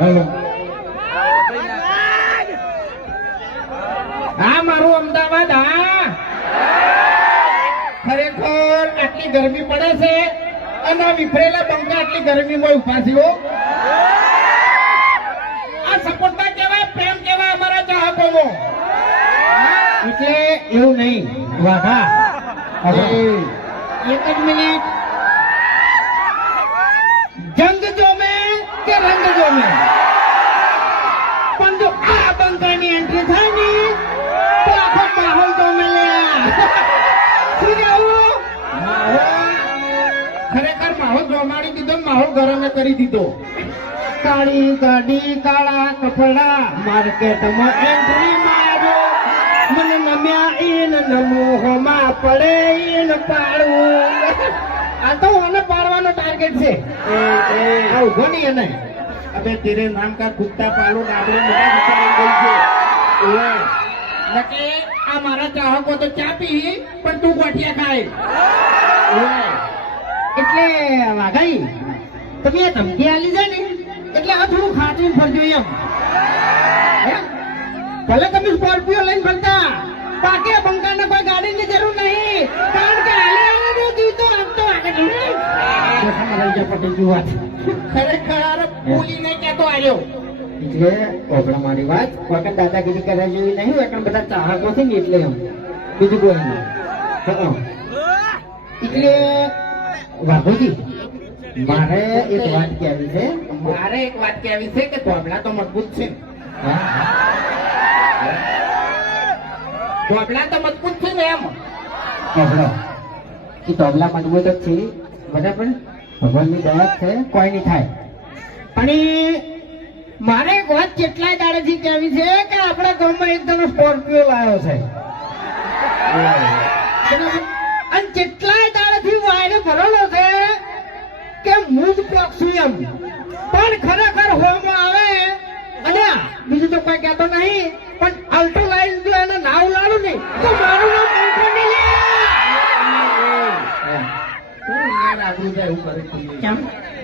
Hello, હા મારું અમદાવાદ. હા ખરેખર આટલી ગરમી પડે છે અને વિફરેલા બંકા આટલી ગરમીમાં ઉભા થયો. આ સપોર્ટમાં કહેવાય, પ્રેમ કહેવાય અમારા ચાહકોનો. એટલે એવું નહીં વાઘા, એક જ મિનિટ. જંગ જોમે કે રંગ જોમે, પણ જો આ બંકાની એન્ટ્રી થાય ને તો આખો માહોલ જોમે લે. શું કેવું? ખરેખર માહોલ જોમાડી દીધો, માહોલ ગરમ કરી દીધો. કાળી ગાડી કાળા કપડા માર્કેટમાં એન્ટ્રી માર્યો, મને નમ્યા ઈન નમોહમાં પડે ઈન પાડવું. આ તો મને પાડવાનો ટાર્ગેટ છે. ઉભો નહીં એને અબે તેરે નામ કા કુત્તા પાલો ડાબડે નકે આ મારા ચાહકો તો ચા પી પણ તું ગોઠિયા ખાય. એટલે વાઘાઈ તમે આ ધમકી આલી છે ને એટલે આ થોડું ખાતું ફરજો એમ. ભલે તમે સ્કોર્પિયો લઈને ફરતા, બાકી બંકાને કોઈ ગાડીની જરૂર નહીં, કારણ કે હાલી દીધો આપતો આગળ પટેલ વાત ખરેખર ભૂલીને કહેતો આવ્યો. એટલે ઓપડા મારી વાત વખત દાદાગીરી કરવા જેવી નહીં હોય, કારણ બધા ચાહકો છે ને એટલે એમ, બીજું કોઈ નહીં. એટલે વાઘોજી મારે એક વાત કહેવી છે. મારે એક વાત કહેવી છે કે ધોબલા તો મજબૂત છે. ધોબલા તો મજબૂત છે ને એમ. ધોબલા મજબૂત જ છે બરાબર, ભગવાનની દયા છે, કોઈ નહીં થાય. પણ મારે એક વાત કેટલાય દાડેથી કહેવી છે કે આપણા ગામમાં એક જણો સ્કોર્પિયો લાવ્યો છે અને કેટલાય દાડેથી વાયરે ભરેલો છે કે હું જ પક્ષું એમ, પણ ખરેખર હોમાં આવે અને બીજું તો કોઈ કહેતો નહીં, પણ અલ્ટો લાઈન જો એને નાવ લાડું નહીં તો મારું નામ અલ્ટો નહીં લે.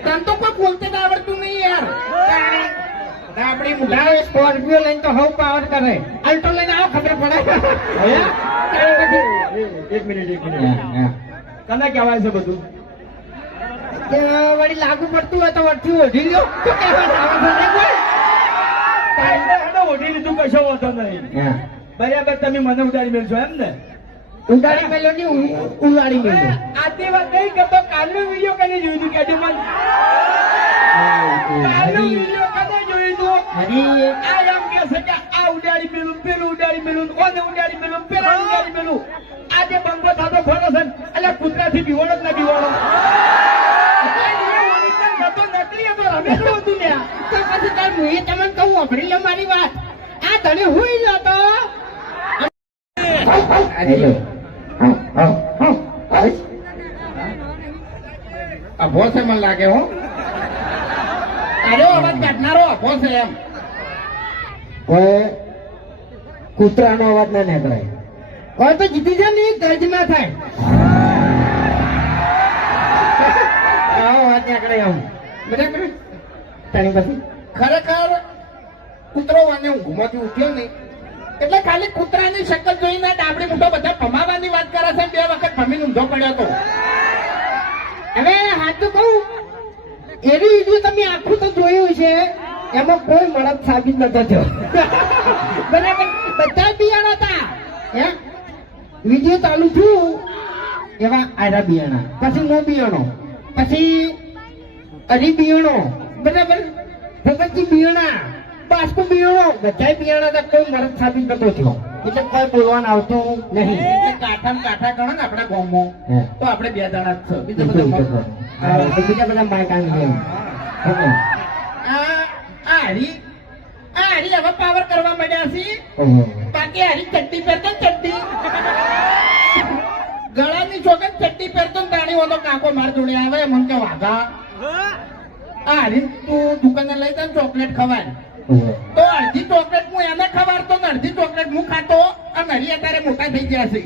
તને તો કોઈ બોલતે આવડતું નહીં યાર. આપડી મુઢા સ્કોર્પિયો લઈને તો હવ પાવર કરે, અલ્ટો લઈને આવો ખબર પડે. એક મિનિટ કને કહેવાય છે બધું વળી લાગુ પડતું હોય તો વચ્ચે ઓઢી લો ઓઢી લીધું, કશો વાંધો નહીં. બરાબર, તમે મને ઉડાડી મેળશો એમ ને? ઉડાડી મેળ્યો ને ઉડાડી મેળ્યો. આથી વાત કઈ કે કાલનો વિડીયો કને જોયું કે મને કાલનો વિડીયો કને જોયું તું? આ એમ કે છે કે આ ઉડાડી મેળું, પેલું ઉડાડી મેળું, ઓને ઉડાડી મેળું, પેલા ઉડાડી મેળું. આજે બંકો થતો ફરો છે એટલે કૂતરાથી બીવાડો જ ના બીવાડો. મારી વાત આ તને હુઈ જતો અભો છે મને લાગે. હો તારો અવાજ કાઢનારો અભો છે એમ. કૂતરાનો અવાજ ના નીકળે હોય તો જીતી જાય ને દર્જ ના થાય. અવાજ નીકળે એમ બરાબર. તારી પછી ખરેખર કૂતરો વાને ઊંઘમાંથી ઉઠ્યો નહીં એટલે ખાલી કૂતરાની શક્લ જોઈને ડાબડી મોટો બધા ભમાવાની વાત કરે છે. 2 વખત ભમીને ઊંધો પડ્યો હતો. હવે હાથું કહું એવી વિડીયો તમે આખું તો જોયું છે, એમાં કોઈ મળત સાબિત નતો થયો. બરાબર, બધા બિયાણા હતા. વિડીયો ચાલુ થયું એવા આરા બિયાણા, પછી નો બિયાણો, પછી અરી બિયાણો, બરાબર, ભગતજી બિયાણા, બાસ્કો બિયાણો, બધા બિયાણા કોઈ મળત સાબિત નતો થયો. એટલે કોઈ બોલવાનું આવતું નહીં. એટલે કાંઠા ગણો ને આપણા ગામમાં તો આપણે 2 જણા જ છે, બીજા બધા બાઈક આવી હરી હવે પાવર કરવા માંડ્યા છે. બાકી હરી ચડ્ડી પહેરતો ચડ્ડી ગળાની છોકરી ચડ્ડી પહેરતો તાણીઓનો કાકો માર જોડે આવે મને કે વાઘા આ હરી તું દુકાને લઈ જાય ચોકલેટ ખવાય તો અડધી ચોકલેટ હું એને ખવાડતો ને અડધી ચોકલેટ હું ખાતો અને હરી અત્યારે મોટા થઈ ગયા છે.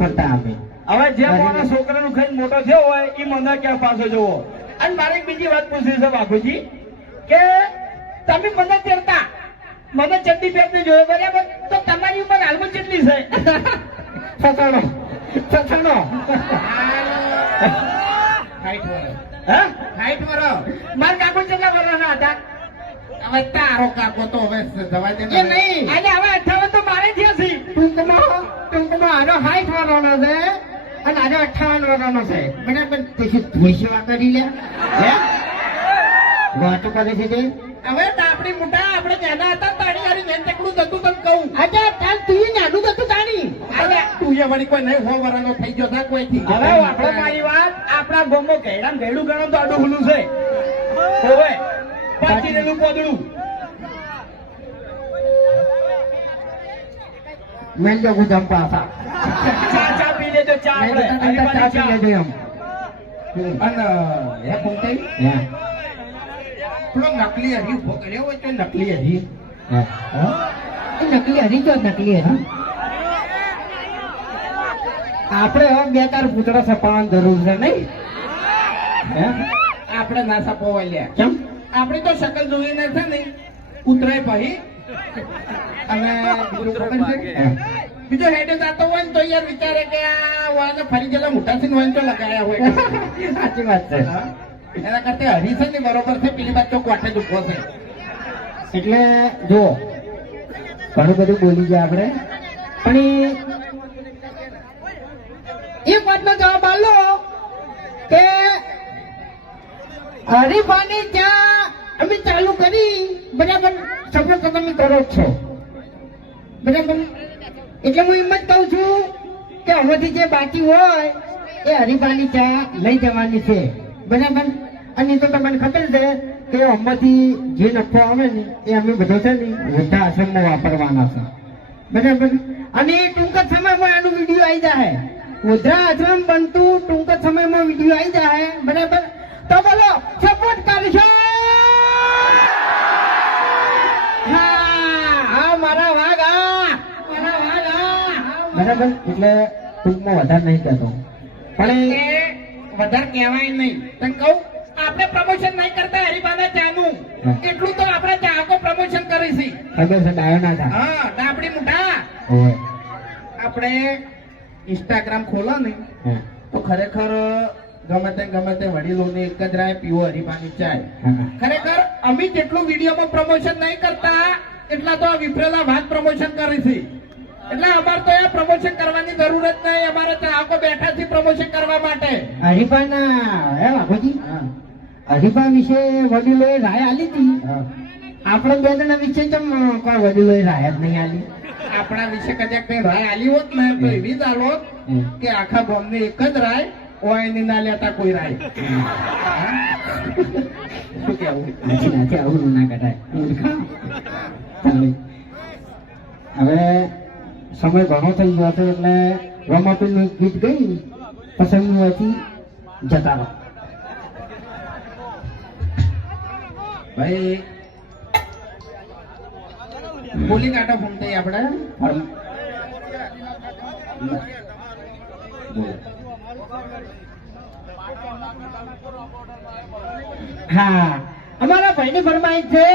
ફરતા અમે હવે જે મારા છોકરાનું ખાઈને મોટો થયો હોય એ મને ક્યાં પાછો જવો. અને મારે એક બીજી વાત પૂછવી છે બાપુજી કે તમે મને તેરતા મને ચડ્ડી પહેરતી જોયો બરાબર, તો તમારી ઉંમર હાલમાં કેટલી છે? 57. હા 60 વર્ષ. મારા કાકો કેટલા વર્ષના હતા? હવે તારો કાકો તો હવે જવા દે એ નહીં આજે હવે 58 તો મારે થયા છે. ટૂંકમાં આનો 60 વર્ષનો છે અને આનો 58 વર્ષનો છે. બરાબર પછી થોડી સેવા કરી લે. હે વાતો કરે છે તે. હવે આપણી મોટા આપણે નાના હતા તાણી હારી જેમ તેકડું જતું તને કહું. આજે કાલ તું નાનું જતું તાણી. આજે તું એ વળી કોઈ નહીં 100 વર્ષનો થઈ ગયો છે કોઈથી. હવે આપણો મારી વાત આપણા ગામમાં ઘેડામ ઘેડું ગણો તો આડું હુલું છે. હોવે પાટીરેલું પોદડું મેં જો ગુજામ પાસા. ચા પી લેજો ચા આપણે ચા પી લેજો એમ. અને હે કોંતાઈ પેલો નકલી હરી ઉભો કર્યો હોય તો નકલી હરી. નકલી હરી જો નકલી હરી. આપણે હવે બે ચાર પૂતળા સપાવવાની જરૂર છે નહીં? આપણે ના સપાવાય લે. કેમ? આપણી તો શકલ જોઈને છે ને ઉતરાય ભાઈ અને બીજો હેડે જાતો હોય ને તો યાર વિચારે કે આ વાને ફરી ગયેલા મોટા સિંહ હોય ને તો લગાયા હોય. સાચી વાત છે. એના કરતા હરી છે ને બરોબર છે, પેલી બાદ તો કોઠે જ ઉભો છે. એટલે જો ઘણું બધું બોલી ગયા આપણે, પણ એક વાતનો જવાબ આલો કે હરીફાની ત્યાં અમે ચાલુ કરી બરાબર, સફળ તો તમે કરો જ છો બરાબર. એટલે હું એમ જ કહું છું કે હવેથી જે બાકી હોય એ હરીફાની ચા લઈ જવાની છે બરાબર. અને એ તો તમને ખબર છે કે અમથી જે નફો આવે ને એ અમે બધો છે ને વૃદ્ધા આશ્રમમાં વાપરવાના છે બરાબર. અને ટૂંક જ સમયમાં આનું વિડીયો આવી જાય. વૃદ્ધા આશ્રમ બનતું ટૂંક જ સમયમાં વિડીયો આવી જાય બરાબર. તો બોલો સપોર્ટ કરશો? હા મારા વાઘા બરાબર. એટલે ટૂંકમાં વધારે નહીં કહેતો, પણ વધારે કહેવાય નહીં. તને કહું આપણે પ્રમોશન નહીં કરતા હરીફાના ચાનું, એટલું તો આપણે ચાહકો પ્રમોશન કરીશી. ખબર છે ડાયો ના થાય. હા ડાબડી મોટા આપણે ઇન્સ્ટાગ્રામ ખોલો ને તો ખરેખર ગમે તે વડીલોને એક જ રાય પીવો હરીફાની ચાય. ખરેખર અમે જેટલું વિડીયોમાં પ્રમોશન નહીં કરતા એટલા તો વિફરેલા વાત પ્રમોશન કરીશી. એટલે અમારે તો એ પ્રમોશન કરવાની જરૂર જ નહીં. અમારે ચાહકો બેઠા છે પ્રમોશન કરવા માટે. હરીફાના હે વાઘોજી, હરીફા વિશે વડીલોએ રાય આલી હતી. આપણે બે જણા વિશે કેમ કોઈ વડીલોએ રાય જ નહીં આલી? આપણા વિશે કદાચ કઈ રાય આલી હોત ને તો એવી જ આલો કે આખા ગામની એક જ રાય હોય ની ના લેતા કોઈ રાય. શું કેવું? નથી આવું ના કઢાય. હવે સમય ઘણો થઈ ગયો છે એટલે રમાપીનું ગીત ગઈ પસંદ હોવાથી જતા રહો. ભાઈ બોલી કાઢો ફૂમતે આપણે. હા અમારા ભાઈની ફરમાઈશ છે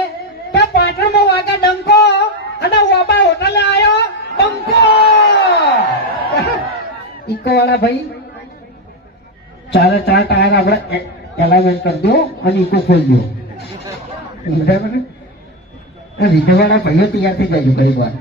કે પાટણમાં વાગા ડંકો અને ઓબા હોટલે આવ્યો બંકો. ઇકો વાળા ભાઈ ચારે ચાર ટાયર આપણે એલાઇનમેન્ટ કરી દો અને ઇકો ખોલી દો બરાબર. રીઢા વાળા ભાઈઓ તૈયાર થઈ જાય કઈ વાર.